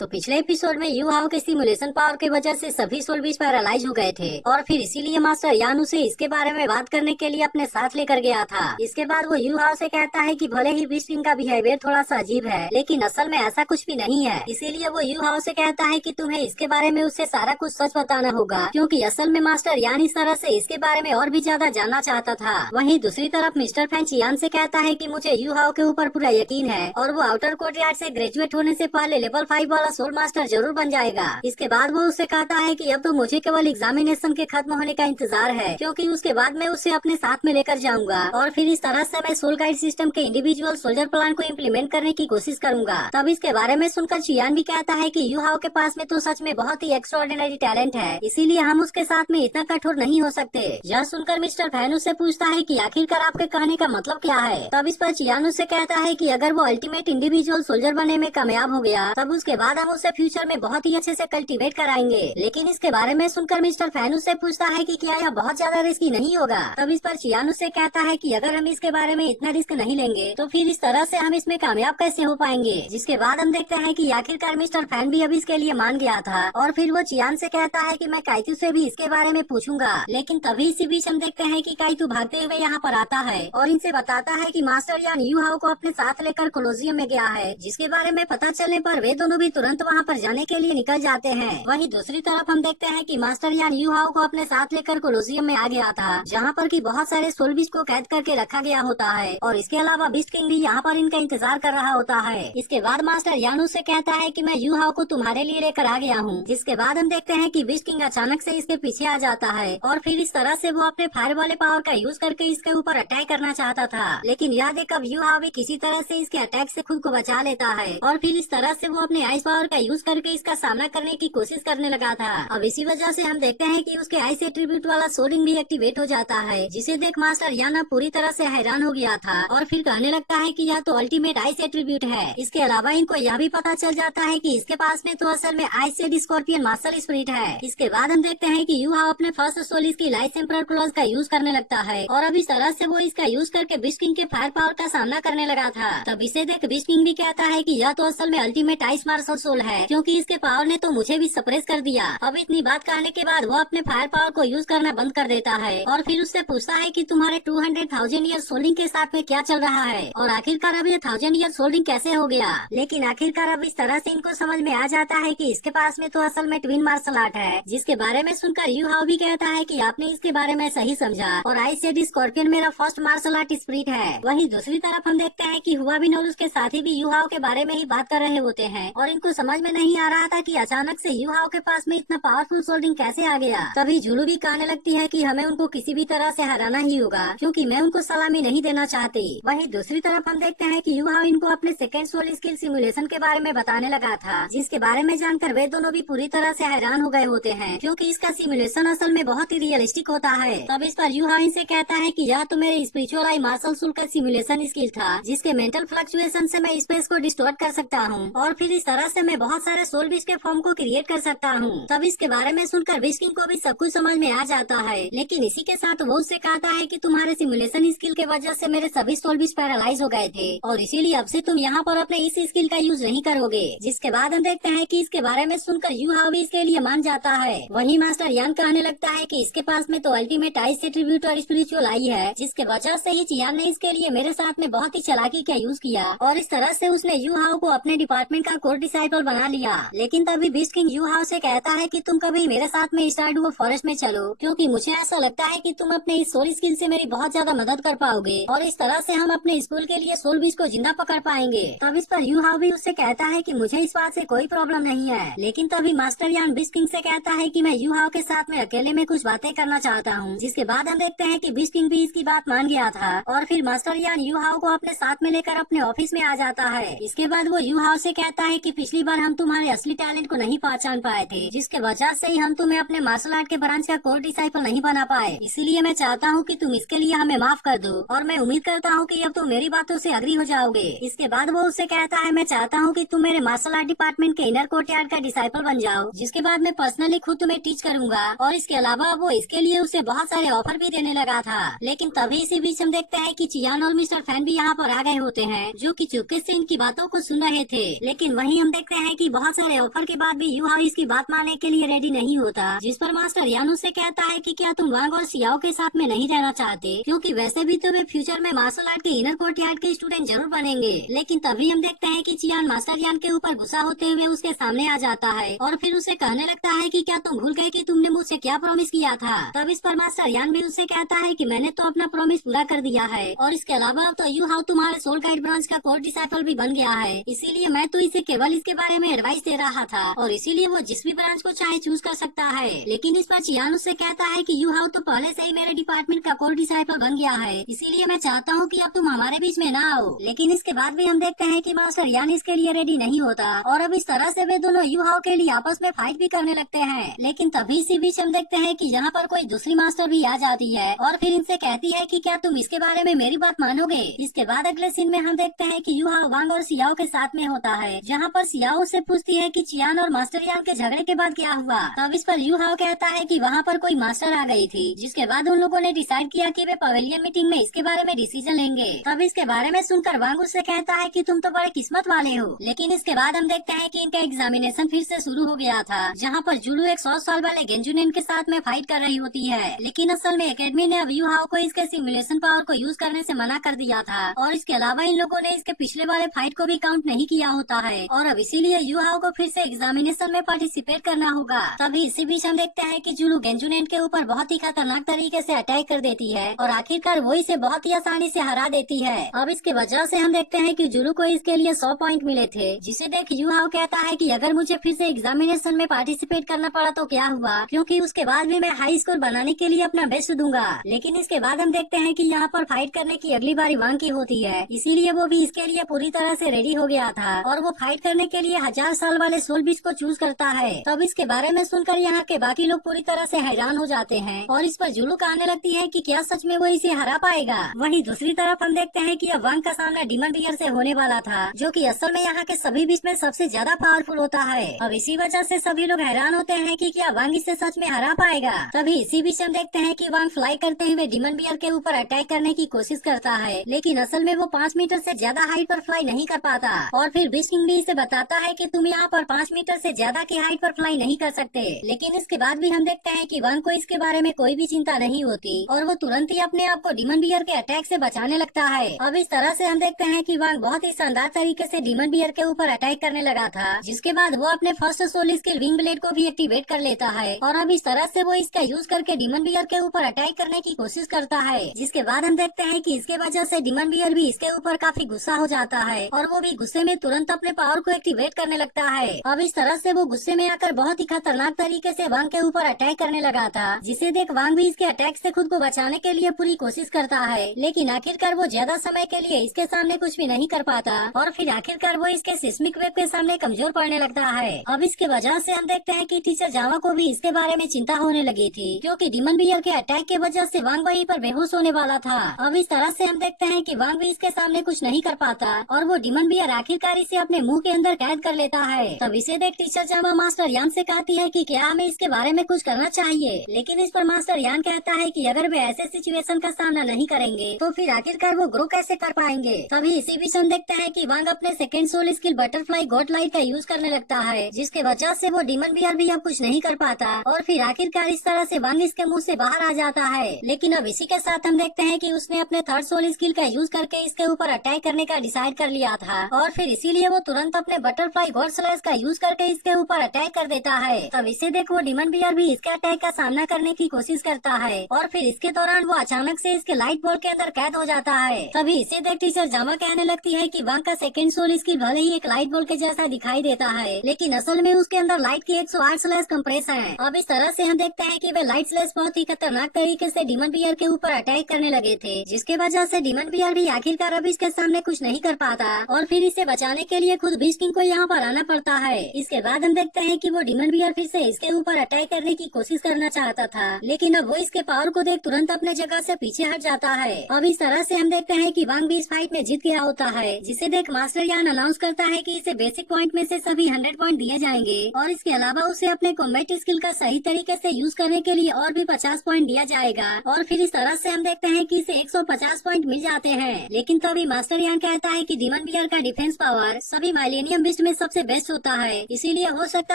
तो पिछले एपिसोड में यू हाओ के सिमुलेशन पावर की वजह से सभी सोल्जर्स पैरालाइज हो गए थे और फिर इसीलिए मास्टर यान उसे इसके बारे में बात करने के लिए अपने साथ लेकर गया था। इसके बाद वो यू हाओ से कहता है कि भले ही बीस्ट किंग का बिहेवियर थोड़ा सा अजीब है, लेकिन असल में ऐसा कुछ भी नहीं है। इसीलिए वो यू हाओ से कहता है कि तुम्हें इसके बारे में उससे सारा कुछ सच बताना होगा, क्योंकि असल में मास्टर यान इस तरह से इसके बारे में और भी ज्यादा जानना चाहता था। वहीं दूसरी तरफ मिस्टर फैंच यान से कहता है कि मुझे यू हाओ के ऊपर पूरा यकीन है और वो आउटर कोर्टयार्ड से ग्रेजुएट होने से पहले लेवल 5 वाला सोल मास्टर जरूर बन जाएगा। इसके बाद वो उससे कहता है कि अब तो मुझे केवल एग्जामिनेशन के खत्म होने का इंतजार है, क्योंकि उसके बाद मैं उसे अपने साथ में लेकर जाऊंगा और फिर इस तरह से मैं सोल गाइड सिस्टम के इंडिविजुअल सोल्जर प्लान को इम्प्लीमेंट करने की कोशिश करूंगा। तब इसके बारे में सुनकर चियान भी कहता है कि यू हाओ के पास में तो सच में बहुत ही एक्स्ट्राऑर्डिनरी टैलेंट है, इसीलिए हम उसके साथ में इतना कठोर नहीं हो सकते। यह सुनकर मिस्टर फैन उससे पूछता है कि आखिरकार आपके कहने का मतलब क्या है। तब इस पर चियान उससे कहता है कि अगर वो अल्टीमेट इंडिविजुअल सोल्जर बनने में कामयाब हो गया, तब उसके बाद हम उसे फ्यूचर में बहुत ही अच्छे से कल्टीवेट कराएंगे। लेकिन इसके बारे में सुनकर मिस्टर फैन उससे पूछता है कि क्या यह बहुत ज्यादा रिस्की नहीं होगा। तब इस पर चियान उससे कहता है कि अगर हम इसके बारे में इतना रिस्क नहीं लेंगे तो फिर इस तरह से हम इसमें कामयाब कैसे हो पाएंगे। जिसके बाद हम देखते हैं कि आखिरकार मिस्टर फैन भी अब इसके लिए मान गया था और फिर वो चियान से कहता है कि मैं काइतू से भी इसके बारे में पूछूंगा। लेकिन तभी इसी बीच हम देखते हैं कि काइतू भागते हुए यहाँ पर आता है और इनसे बताता है कि मास्टर यान यू हाओ को अपने साथ लेकर कोलोजियम में गया है, जिसके बारे में पता चलने पर वे दोनों भी तुरंत वहाँ पर जाने के लिए निकल जाते हैं। वहीं दूसरी तरफ हम देखते हैं कि मास्टर यान यू हाओ को अपने साथ लेकर कोलोजियम में आ गया था, जहाँ पर कि बहुत सारे सोल बीस्ट को कैद करके रखा गया होता है और इसके अलावा बीस्ट किंग भी यहाँ पर इनका इंतजार कर रहा होता है। इसके बाद मास्टर यान से कहता है कि मैं यू हाओ को तुम्हारे लिए लेकर आ गया हूँ। जिसके बाद हम देखते हैं कि बीस्ट किंग अचानक से इसके पीछे आ जाता है और फिर इस तरह से वो अपने फायर वाले पावर का यूज करके इसके ऊपर अटैक करना चाहता था, लेकिन यह देख अब यू हाओ भी किसी तरह से इसके अटैक से खुद को बचा लेता है और फिर इस तरह से वो अपने आइस पावर का यूज करके इसका सामना करने की कोशिश करने लगा था। अब इसी वजह से हम देखते हैं कि उसके आइस एट्रीब्यूट वाला सोलिंग भी एक्टिवेट हो जाता है, जिसे देख मास्टर याना पूरी तरह से हैरान हो गया था और फिर कहने लगता है कि यह तो अल्टीमेट आइस एट्रीब्यूट है। इसके अलावा इनको यह भी पता चल जाता है कि इसके पास में तो असल में ice said scorpion master spirit है। इसके बाद हम देखते हैं कि यू हाओ अपने फर्स्ट सोल की लाइस एम्परर क्लॉज का यूज करने लगता है और अब इस तरह से वो इसका यूज करके बीस्ट किंग के फायर पावर का सामना करने लगा था। तब इसे देख बीस्ट किंग भी कहता है कि यह तो असल में अल्टीमेट आइस मार्शल सोल है, क्योंकि इसके पावर ने तो मुझे भी सप्रेस कर दिया। अब इतनी बात कहने के बाद वो अपने फायर पावर को यूज करना बंद कर देता है और फिर उससे पूछता है कि तुम्हारे 200,000 ईयर सोल्डिंग के साथ में क्या चल रहा है और आखिरकार अब ये 1000 ईयर सोल्डिंग कैसे हो गया। लेकिन आखिरकार अब इस तरह से इनको समझ में आ जाता है कि इसके पास में तो असल में ट्विन मार्शल आर्ट है, जिसके बारे में सुनकर यू हाओ भी कहता है कि आपने इसके बारे में सही समझा और आइस सेड स्कॉर्पियन मेरा फर्स्ट मार्शल आर्ट स्पिरिट है। वहीं दूसरी तरफ हम देखते हैं कि हुआ भी और उसके साथी भी यू हाओ के बारे में ही बात कर रहे होते हैं और इनको समझ में नहीं आ रहा था कि अचानक से यू हाओ के पास में इतना पावरफुल सोल्डिंग कैसे आ गया। तभी झुलू भी कहने लगती है कि हमें उनको किसी भी तरह से हराना ही होगा, क्योंकि मैं उनको सलामी नहीं देना चाहती। वहीं दूसरी तरफ हम देखते हैं कि यू हाओ इनको अपने सेकंड सोल स्किल सिमुलेशन के बारे में बताने लगा था, जिसके बारे में जानकर वे दोनों भी पूरी तरह से हैरान हो गए होते हैं, क्योंकि इसका सिमुलेशन असल में बहुत ही रियलिस्टिक होता है। तब इस पर यू हाओ इनसे कहता है कि यह तो मेरे स्पिरिचुअल आई मार्शल सोल का सिमुलेशन स्किल था, जिसके मेंटल फ्लक्चुएशन से मैं स्पेस को डिस्टॉर्ट कर सकता हूँ और फिर इस तरह से मैं बहुत सारे सोल बीस्ट के फॉर्म को क्रिएट कर सकता हूँ। तब इसके बारे में सुनकर बीस्ट किंग को भी सब कुछ समझ में आ जाता है, लेकिन इसी के साथ वो उससे कहता है कि तुम्हारे सिमुलेशन स्किल के वजह से मेरे सभी सोल बीस्ट पैरालाइज हो गए थे और इसीलिए अब से तुम यहाँ पर अपने इस स्किल का यूज नहीं करोगे। जिसके बाद हम देखते हैं कि इसके बारे में सुनकर यू हाओ भी इसके लिए मान जाता है। वहीं मास्टर यान कहने लगता है कि इसके पास में तो अल्टीमेट आइस एट्रीब्यूट और स्पिरिचुअल आई है, जिसके वजह से ही चियान ने इसके लिए मेरे साथ में बहुत ही चालाकी का यूज किया और इस तरह से उसने यू हाओ को अपने डिपार्टमेंट का कोर डिसाइपल बना लिया। लेकिन तभी बीस्ट किंग यू हाओ से कहता है कि तुम कभी मेरे साथ में स्टारडुओ फॉरेस्ट में चलो, क्योंकि मुझे ऐसा लगता है कि तुम अपने इस सोल स्किल से मेरी बहुत ज्यादा मदद कर पाओगे और इस तरह से हम अपने स्कूल के लिए सोल बीस्ट को जिंदा पकड़ पाएंगे। तब इस पर यू हाओ भी उससे कहता है कि मुझे इस बात से कोई प्रॉब्लम नहीं है। लेकिन तभी मास्टर यान बीस्ट किंग से कहता है कि मैं यू हाओ के साथ में अकेले में कुछ बातें करना चाहता हूँ। जिसके बाद हम देखते हैं कि बीस्ट किंग भी इसकी बात मान गया था और फिर मास्टर यान यू हाओ को अपने साथ में लेकर अपने ऑफिस में आ जाता है। इसके बाद वो यू हाओ से कहता है कि पिछली बार हम तुम्हारे असली टैलेंट को नहीं पहचान पाए थे, जिसके वजह से ही हम तुम्हें अपने मार्शल आर्ट के ब्रांच का कोर डिसाइपल नहीं बना पाए। इसीलिए मैं चाहता हूँ कि तुम इसके लिए हमें माफ कर दो और मैं उम्मीद करता हूँ कि अब तुम मेरी बातों से अग्री हो जाओगे। इसके बाद वो उससे कहता है मैं चाहता हूँ कि तुम मेरे मार्शल आर्ट डिपार्टमेंट के इनर कोर्टयार्ड का डिसाइपल बन जाओ, जिसके बाद मैं पर्सनली खुद तुम्हें टीच करूंगा और इसके अलावा वो इसके लिए उसे बहुत सारे ऑफर भी देने लगा था। लेकिन तभी इसी बीच हम देखते हैं कि चियान और मिस्टर फैन भी यहाँ पर आ गए होते हैं, जो कि चुपके से इनकी बातों को सुन रहे थे। लेकिन वहीं हम देखते देखते हैं कि बहुत सारे ऑफर के बाद भी यू हाउ इसकी बात मानने के लिए रेडी नहीं होता, जिस पर मास्टर यान उससे कहता है कि क्या तुम वांग और सियाओ के साथ में नहीं रहना चाहते, क्योंकि वैसे भी तो वे फ्यूचर में मार्शल आर्ट के इनर कोर्ट यार्ड के स्टूडेंट जरूर बनेंगे। लेकिन तभी हम देखते हैं कि चियान मास्टर यान के ऊपर गुस्सा होते हुए उसके सामने आ जाता है और फिर उसे कहने लगता है कि क्या तुम भूल गए कि तुमने मुझसे क्या प्रॉमिस किया था। तब इस पर मास्टर यान भी उससे कहता है कि मैंने तो अपना प्रॉमिस पूरा कर दिया है और इसके अलावा तो यू हाउ तुम्हारे सोल गाइड ब्रांच का कोर डिसाइपल भी बन गया है, इसीलिए मैं तो इसे केवल इसके बारे में एडवाइस दे रहा था और इसीलिए वो जिस भी ब्रांच को चाहे चूज कर सकता है। लेकिन इस पर चियान उससे कहता है कि यू हाउ तो पहले से ही मेरे डिपार्टमेंट का कोर डिसाइपल बन गया है, इसीलिए मैं चाहता हूँ कि अब तुम हमारे बीच में ना आओ। लेकिन इसके बाद भी हम देखते हैं कि मास्टर यान इसके लिए रेडी नहीं होता और अब इस तरह से वे दोनों यू हाउ के लिए आपस में फाइट भी करने लगते हैं। लेकिन तभी इसी बीच हम देखते हैं कि यहाँ पर कोई दूसरी मास्टर भी आ जाती है और फिर इनसे कहती है कि क्या तुम इसके बारे में मेरी बात मानोगे। इसके बाद अगले सीन में हम देखते हैं कि यू हाउ वांग और सियाओ के साथ में होता है, जहाँ पर सियाओ से पूछती है कि चियान और मास्टर यान के झगड़े के बाद क्या हुआ। तब इस पर यू हाउ कहता है कि वहाँ पर कोई मास्टर आ गई थी, जिसके बाद उन लोगों ने डिसाइड किया कि वे पवेलियन मीटिंग में इसके बारे में डिसीजन लेंगे। तब इसके बारे में सुनकर वांग उससे कहता है कि तुम तो बड़े किस्मत वाले हो। लेकिन इसके बाद हम देखते हैं कि इनका एग्जामिनेशन फिर से शुरू हो गया था, जहाँ पर जुलू एक 100 साल वाले गेंजुनेन के साथ में फाइट कर रही होती है। लेकिन असल में एकेडमी ने अब यू हाउ को इसके सिमुलेशन पावर को यूज करने से मना कर दिया था और इसके अलावा इन लोगों ने इसके पिछले वाले फाइट को भी काउंट नहीं किया होता है और अब इसीलिए यू हाउ को फिर से एग्जामिनेशन में पार्टिसिपेट करना होगा। तभी इसी बीच हम देखते हैं कि जुलू गेंजुनेन के ऊपर बहुत ही खतरनाक तरीके से अटैक कर देती है और आखिरकार वो इसे बहुत ही आसानी से हरा देती है। अब इसके वजह से हम देखते हैं कि जुलू को इसके लिए 100 पॉइंट मिले थे, जिसे देख यू हाउ कहता है कि अगर मुझे फिर से एग्जामिनेशन में पार्टिसिपेट करना पड़ा तो क्या हुआ, क्योंकि उसके बाद भी मैं हाई स्कोर बनाने के लिए अपना बेस्ट दूंगा। लेकिन इसके बाद हम देखते हैं कि यहाँ पर फाइट करने की अगली बारी वांग की होती है, इसीलिए वो भी इसके लिए पूरी तरह से रेडी हो गया था और वो फाइट करने के लिए 1000 साल वाले सोल बीच को चूज करता है। तब इसके बारे में सुनकर यहाँ के बाकी लोग पूरी तरह से हैरान हो जाते हैं और इस पर जुलू कहने लगती है कि क्या सच में वो इसे हरा पाएगा। वहीं दूसरी तरफ हम देखते हैं कि अब वांग का सामना डीमन बियर से होने वाला था, जो कि असल में यहाँ के सभी बीच में सबसे ज्यादा पावरफुल होता है। अब इसी वजह से सभी लोग हैरान होते हैं कि क्या वांग इसे सच में हरा पाएगा। तभी इसी बीच हम देखते हैं कि वांग फ्लाई करते हुए डीमन बियर के ऊपर अटैक करने की कोशिश करता है, लेकिन असल में वो 5 मीटर से ज्यादा हाइट पर फ्लाई नहीं कर पाता और फिर बीस्ट किंग भी इसे बताता है कि तुम यहाँ पर 5 मीटर से ज्यादा की हाइट पर फ्लाई नहीं कर सकते। लेकिन इसके बाद भी हम देखते हैं कि वांग को इसके बारे में कोई भी चिंता नहीं होती और वो तुरंत ही अपने आप को डीमन बियर के अटैक से बचाने लगता है। अब इस तरह से हम देखते हैं कि वांग बहुत ही शानदार तरीके से डीमन बियर के ऊपर अटैक करने लगा था, जिसके बाद वो अपने first soul skill wing blade को भी एक्टिवेट कर लेता है और अब इस तरह से वो इसका यूज करके डीमन बियर के ऊपर अटैक करने की कोशिश करता है। जिसके बाद हम देखते हैं कि इसके वजह से डीमन बियर भी इसके ऊपर काफी गुस्सा हो जाता है और वो भी गुस्से में तुरंत अपने पावर को एक्टिवेट करने लगता है। अब इस तरह से वो गुस्से में आकर बहुत ही खतरनाक तरीके से वांग के ऊपर अटैक करने लगा था, जिसे देख वांग भी इसके अटैक से खुद को बचाने के लिए पूरी कोशिश करता है। लेकिन आखिरकार वो ज्यादा समय के लिए इसके सामने कुछ भी नहीं कर पाता और फिर आखिरकार वो इसके सिस्मिक वेव के सामने कमजोर पड़ने लगता है। अब इसके वजह से हम देखते हैं कि टीचर जावा को भी इसके बारे में चिंता होने लगी थी, क्योंकि डीमन बियर के अटैक के वजह से वांग वहीं पर बेहोश होने वाला था। अब इस तरह से हम देखते हैं कि वांग भी इसके सामने कुछ नहीं कर पाता और वो डीमन बियर आखिरकार इसे अपने मुंह के अंदर कैद कर लेता है। तब इसे देख टीचर जावा मास्टर यान से कहती है कि क्या हमें इसके बारे में कुछ करना चाहिए। लेकिन इस पर मास्टर यान कहता है कि अगर वे ऐसे सिचुएशन का सामना नहीं करेंगे तो फिर आखिरकार वो ग्रो कैसे कर पाएंगे। तभी इसी बीच हम देखते हैं कि वांग अपने second soul skill butterfly god light का यूज करने लगता है, जिसके वजह से वो डीमन बियर भी अब कुछ नहीं कर पाता और फिर आखिरकार इस तरह से वांग इसके मुंह से बाहर आ जाता है। लेकिन अब इसी के साथ हम देखते हैं कि उसने अपने थर्ड सोल स्किल का यूज करके इसके ऊपर अटैक करने का डिसाइड कर लिया था और फिर इसीलिए वो तुरंत अपने बटरफ्लाई गॉड स्लैश का यूज करके इसके ऊपर अटैक कर देता है। तब इसे देख वो डीमन बियर भी इसके अटैक का सामना करने की कोशिश करता है और फिर इसके दौरान वो अचानक से इसके लाइट बॉल के अंदर कैद हो जाता है। तभी इसे देख टीचर जामा कहने लगती है कि वांग का सेकंड सोल स्किल भले ही एक लाइट बॉल के जैसा दिखाई देता है, लेकिन असल में उसके अंदर लाइट की 108 स्लैश कंप्रेस है। अब इस तरह से हम देखते हैं कि वे लाइट स्लैश बहुत ही खतरनाक तरीके से डीमन बियर के ऊपर अटैक करने लगे थे, जिसके वजह से डीमन बियर भी आखिरकार अब इसके सामने कुछ नहीं कर पाता और फिर इसे बचाने के लिए खुद बीस्ट किंग को यहाँ पर आना पड़ता है। इसके बाद हम देखते हैं कि वो डीमन बियर फिर से इसके ऊपर अटैक करने की कोशिश करना चाहता था, लेकिन अब वो इसके पावर को देख तुरंत अपने जगह से पीछे हट जाता है। अब इस तरह से हम देखते हैं कि वांग भी इस फाइट में जीत गया होता है, जिसे देख मास्टर यान अनाउंस करता है कि इसे बेसिक पॉइंट में से सभी 100 पॉइंट दिए जाएंगे और इसके अलावा उसे अपने कॉम्बैट स्किल का सही तरीके से यूज करने के लिए और भी 50 पॉइंट दिया जाएगा और फिर इस तरह से हम देखते हैं कि इसे 150 पॉइंट मिल जाते हैं। लेकिन तभी मास्टर यान कहता है कि डीमन बियर का डिफेंस पावर सभी माइलेनियम लिस्ट में सबसे बेस्ट होता है, इसीलिए हो सकता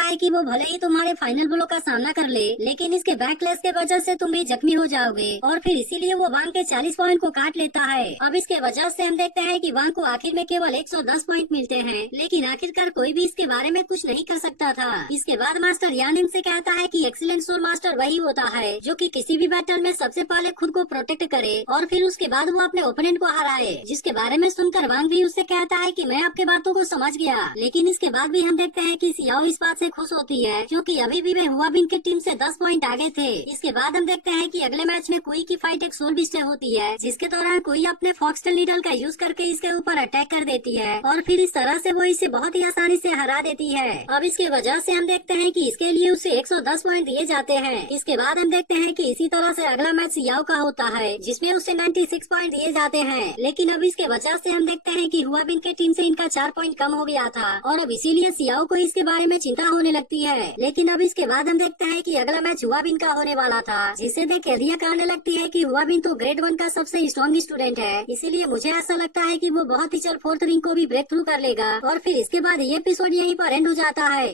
है कि वो भले ही तुम्हारे फाइनल ब्लो का सामना कर ले, लेकिन इसके बैकलेस के वजह से तुम भी जख्मी हो जाओगे और फिर इसीलिए वो वांग के 40 पॉइंट को काट लेता है। अब इसके वजह से हम देखते हैं कि वांग को आखिर में केवल 110 पॉइंट मिलते हैं, लेकिन आखिरकार कोई भी इसके बारे में कुछ नहीं कर सकता था। इसके बाद मास्टर यानिंग से कहता है कि एक्सीलेंट सोल मास्टर वही होता है जो कि किसी भी बैटल में सबसे पहले खुद को प्रोटेक्ट करे और फिर उसके बाद वो अपने ओपोनेंट को हराए। जिसके बारे में सुनकर वांग भी उससे कहता है कि मैं आपके बातों को समझ गया, लेकिन इसके बाद भी हम देखते हैं कि सियाओ इस बात से खुश होती है क्योंकि अभी भी वे हुआबिन की टीम से 10 पॉइंट आगे थे। इसके बाद हम देखते हैं कि अगले मैच में कुई की फाइट एक सोल बीस्ट से होती है, जिसके दौरान कुई अपने फॉक्सटेल नीडल का यूज करके इसके ऊपर अटैक कर देती है और फिर इस तरह से वो इसे बहुत ही आसानी से हरा देती है। अब इसके वजह से हम देखते हैं कि इसके लिए उसे 110 पॉइंट दिए जाते हैं। इसके बाद हम देखते हैं कि इसी तरह से अगला मैच सियाओ का होता है जिसमें उसे 96 पॉइंट दिए जाते हैं, लेकिन अब इसके वजह से हम देखते हैं कि हुआबिन के टीम से इनका 4 पॉइंट कम हो गया था और अब इसीलिए सियाओ को इसके बारे में चिंता होने लगती है। लेकिन अब इसके बाद हम देखते हैं कि अगला मैच हुआबिन का होने वाला था, जिसे देख एलिया कहने लगती है कि हुआबिन तो ग्रेड 1 का सबसे स्ट्रॉन्ग स्टूडेंट है, इसीलिए मुझे ऐसा लगता है कि वो बहुत ही जल्द 4th रिंग को भी ब्रेक थ्रू कर लेगा। और फिर इसके बाद ये एपिसोड यहीं पर एंड हो जाता है।